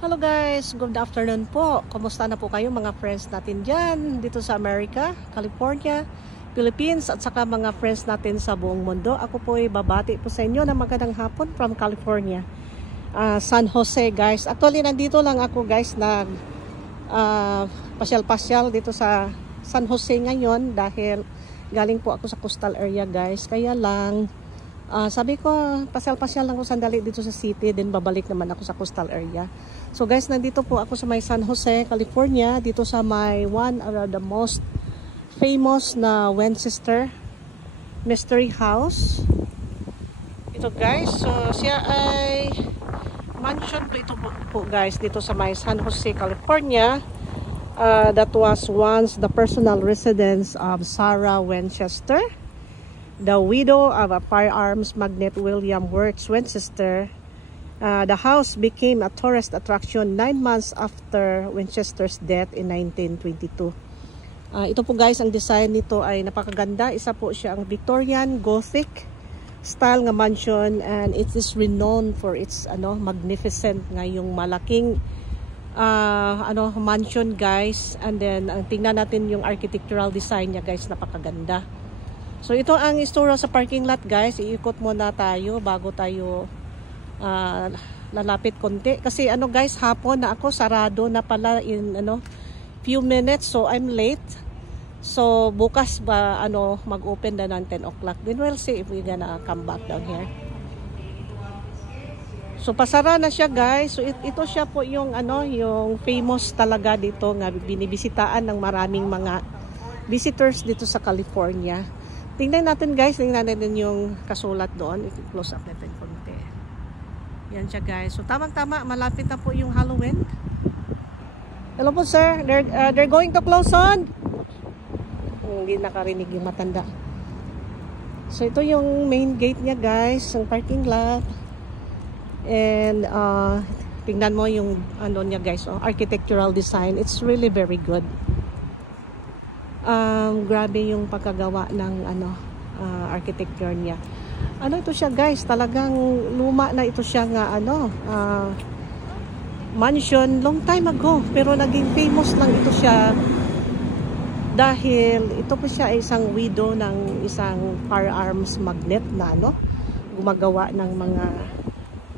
Hello guys, good afternoon po. Kumusta na po kayo mga friends natin dyan dito sa America, California, Philippines at saka mga friends natin sa buong mundo. Ako po ay babati po sa inyo ng magandang hapon from California, San Jose guys. Actually nandito lang ako guys nag pasyal-pasyal dito sa San Jose ngayon dahil galing po ako sa coastal area guys. Kaya lang sabi ko pasyal-pasyal lang ako sandali dito sa city, then babalik naman ako sa coastal area. So guys, nandito po ako sa may San Jose, California, dito sa may one of the most famous na Winchester Mystery House. Ito guys, so siya ay mansion po ito po guys dito sa may San Jose, California. That was once the personal residence of Sarah Winchester, the widow of a firearms magnate William Worth Winchester. The house became a tourist attraction 9 months after Winchester's death in 1922. Ito po guys, ang design nito ay napakaganda. Isa po siya ang Victorian Gothic style nga mansion, and it is renowned for its magnificent nga yung malaking mansion guys. And then tingnan natin yung architectural design niya guys, napakaganda. So ito ang istorya sa parking lot guys. Iikot muna tayo bago tayo lalapit konti kasi guys, hapon na ako, sarado na pala in few minutes, so I'm late. So bukas ba mag-open na ng 10 o'clock, then we'll see if we're gonna come back down here. So pasara na siya guys. So ito siya po yung yung famous talaga dito nga binibisitaan ng maraming mga visitors dito sa California. Tingnan natin guys, tingnan natin yung kasulat doon. I-close up natin konti. Yan siya guys. So tamang-tama, malapit na po yung Halloween. Hello po sir, they're going to close on. Hindi nakarinig yung matanda. So ito yung main gate niya guys, ang parking lot. And tingnan mo yung niya guys, architectural design. It's really very good. Grabe yung pagkagawa ng architecture niya. Ito siya guys, talagang luma na ito siya nga mansion long time ago, pero naging famous lang ito siya dahil ito po siya ay isang widow ng isang firearms magnate na gumagawa ng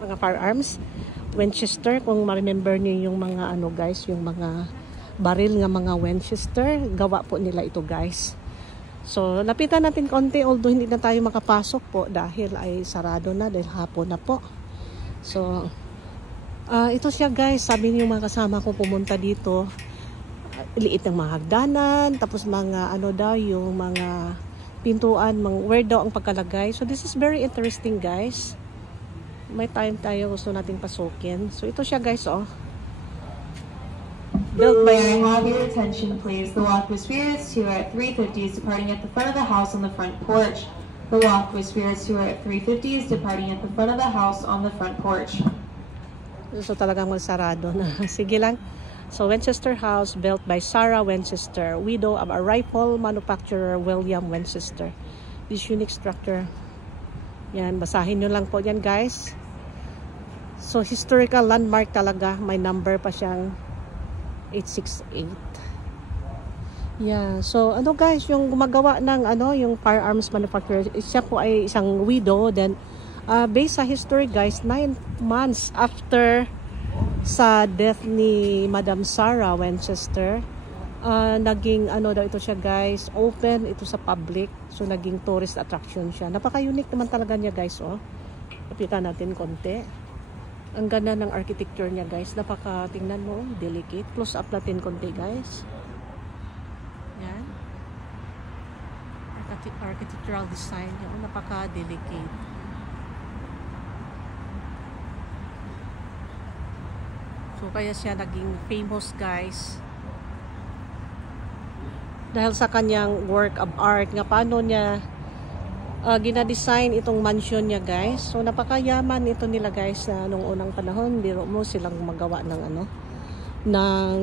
mga firearms Winchester. Kung ma-remember niyo yung mga guys, yung mga baril nga mga Winchester, gawa po nila ito guys. So lapitan natin konti, although hindi na tayo makapasok po dahil ay sarado na dahil hapon na po. So ito siya guys, sabi niyo mga kasama ko pumunta dito, liit ng mga hagdanan, tapos mga yung mga pintuan, where daw ang pagkalagay. So this is very interesting guys. May time tayo gusto nating pasukin. So ito siya guys, Built by have your attention please. The walk with spirits who are at 350 is departing at the front of the house on the front porch. The walk with spirits who are at 350 is departing at the front of the house on the front porch. So talagang magsarado na. Sige lang. So Winchester House built by Sarah Winchester, widow of a rifle manufacturer William Winchester. This unique structure. Yan, basahin nyo lang po yan guys. So historical landmark talaga. May number pa siyang 868. Yeah, so guys, yung gumagawa ng yung firearms manufacturer, siya po ay isang widow. Then based sa history guys, 9 months after sa death ni Madam Sarah Winchester, naging daw ito siya guys, open ito sa public. So naging tourist attraction siya. Napaka-unique naman talaga niya guys. Kapitan natin konti. Ang ganda ng architecture niya guys. Tingnan mo, delicate. Close up natin konti guys. Yan. Architectural design niya. Napaka-delicate. So kaya siya naging famous guys. Dahil sa kanyang work of art. Nga paano niya gina-design itong mansion niya guys. So napakayaman ito nila guys nung unang panahon. Biro mo silang magawa ng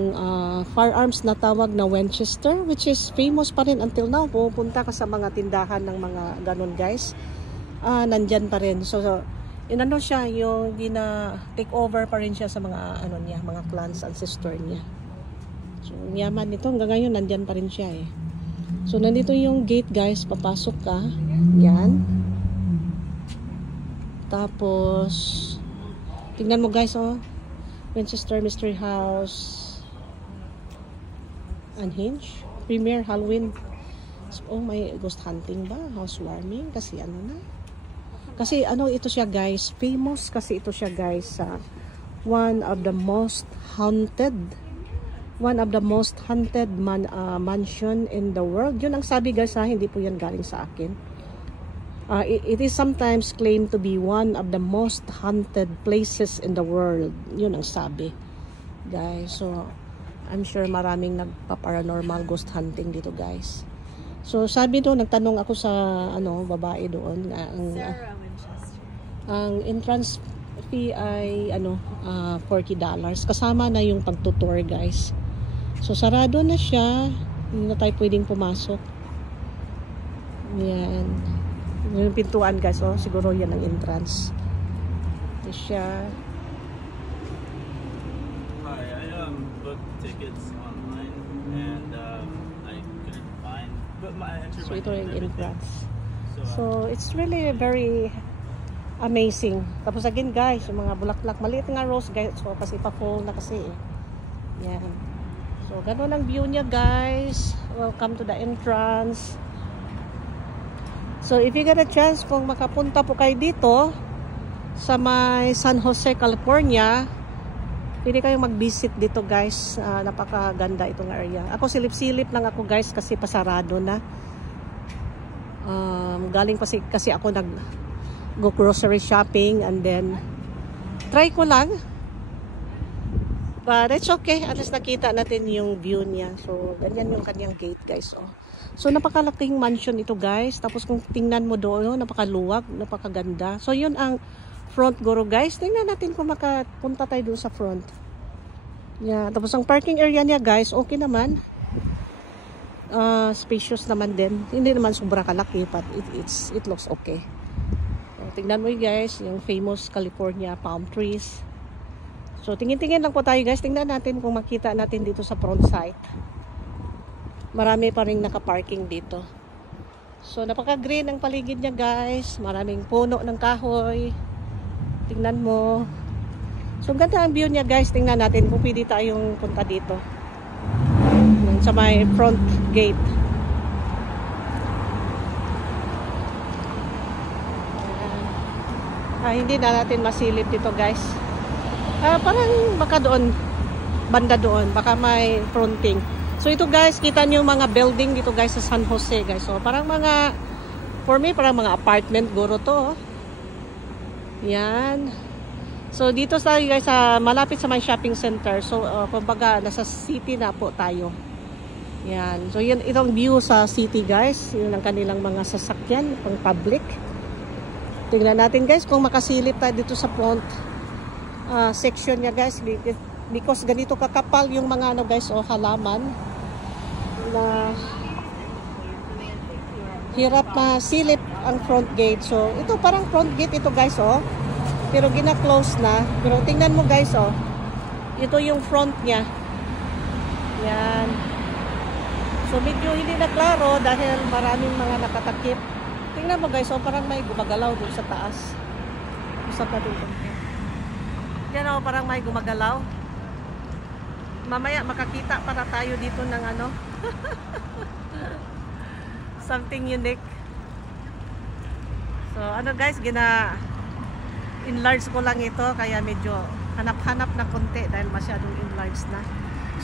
firearms na tawag na Winchester, which is famous pa rin until now. Pupunta ka sa mga tindahan ng mga ganon guys, nandyan pa rin. So inano siya, yung take over pa rin siya sa mga ano niya, mga clans, ancestor niya. So yaman nito hanggang ngayon nandyan pa rin siya eh. So nandito yung gate guys, papasok ka. Yan. Tapos tingnan mo guys oh. Winchester Mystery House. Unhinged. Premier Halloween. So, oh may ghost hunting ba? Housewarming kasi ano na. Kasi ano ito siya guys, famous kasi ito siya guys sa one of the most haunted mansion in the world. Yun ang sabi guys ha, hindi po yan galing sa akin. It is sometimes claimed to be one of the most haunted places in the world. Yun ang sabi guys. So I'm sure maraming nagpa-paranormal ghost hunting dito guys. So sabi doon, nagtanong ako sa ano babae doon ang entrance fee ay ano $40 kasama na yung pagtutour guys. So sarado na siya, hindi na tayo pwedeng pumasok. Yan yung pintuan guys, oh siguro yan ang entrance. Ito siya. Hi, I booked tickets online and I couldn't find, but my so ito yung entrance. So it's really very amazing. Tapos again guys, yung mga bulaklak, maliit nga rose guys, so kasi pa-fall na kasi eh. Yan. So ganun ang view niya guys. Welcome to the entrance. So if you get a chance, kung makapunta po kayo dito sa may San Jose, California, pwede kayong mag-visit dito guys. Napakaganda itong area. Ako silip-silip lang ako guys kasi pasarado na. Galing kasi ako go grocery shopping and then try ko lang, but it's okay, at least nakita natin yung view niya. So ganyan yung kanyang gate guys oh. So napakalaking mansion ito guys, tapos kung tingnan mo doon oh, napakaluwag, napakaganda. So yun ang front guru guys. Tingnan natin kung makapunta tayo doon sa front. Yeah, tapos ang parking area niya guys, okay naman. Spacious naman din, hindi naman sobra kalaki, but it looks okay. Tingnan mo guys, yung famous California palm trees. So tingin-tingin lang po tayo guys. Tingnan natin kung makita natin dito sa front side. Marami pa rin nakaparking dito. So napaka-green ang paligid niya guys. Maraming puno ng kahoy. Tingnan mo. So ganda ang view niya guys. Tingnan natin kung pwede tayong punta dito. Sa may front gate. Hindi na natin masilip dito guys. Parang baka doon, banda doon, baka may fronting. So ito guys, kita nyo mga building dito guys sa San Jose guys. So parang mga, for me parang mga apartment guro to. Yan. So dito tayo guys, malapit sa may shopping center. So kumbaga nasa city na po tayo. Yan. So yun, itong view sa city guys. Yun ang kanilang mga sasakyan, pang public. Tingnan natin guys kung makasilip tayo dito sa front section niya guys, because ganito kakapal yung mga ano guys o halaman na hirap silip ang front gate. So ito parang front gate ito guys oh, pero gina-close na. Pero tingnan mo guys oh, ito yung front niya. Yan. So medyo hindi na klaro dahil maraming mga nakatakip. Tingnan mo guys, oh, parang may gumagalaw doon sa taas. Usap natin ito. Yan oh, parang may gumagalaw. Mamaya makakita para tayo dito ng ano. Something unique. So ano guys, enlarge ko lang ito. Kaya medyo hanap-hanap na konti dahil masyadong enlarged na.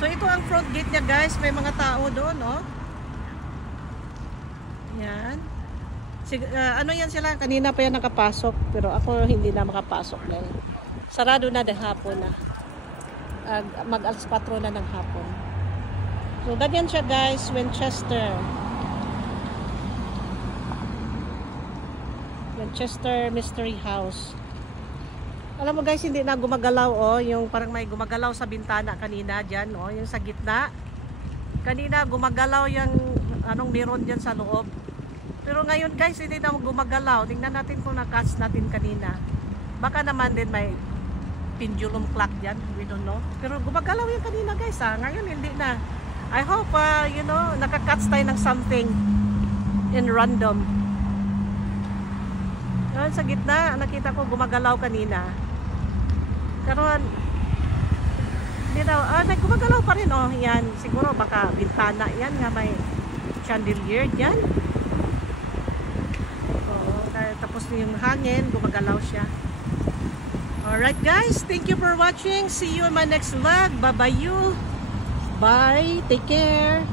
So ito ang front gate niya guys. May mga tao doon oh. Yan. Ano yan sila, kanina pa yan nakapasok pero ako hindi na makapasok dahil sarado na dahil hapon na mag alas 4 na ng hapon. So ganyan siya guys, Winchester Mystery House. Alam mo guys, hindi na gumagalaw oh, yung parang may gumagalaw sa bintana kanina dyan oh, yung sa gitna kanina gumagalaw yung anong meron dyan sa loob. Pero ngayon guys, hindi na gumagalaw. Tingnan natin kung na-catch natin kanina. Baka naman din may pendulum clock dyan. We don't know. Pero gumagalaw yan kanina guys ha. Ngayon hindi na. I hope, you know, nakakatch tayo ng something in random. Yan, sa gitna, nakita ko gumagalaw kanina. Karon, hindi daw, gumagalaw pa rin, oh, yan. Siguro baka bintana yan nga may chandelier dyan. Oo, tapos yung hangin, gumagalaw siya. Alright guys, thank you for watching. See you in my next vlog. Bye-bye you. Bye. Take care.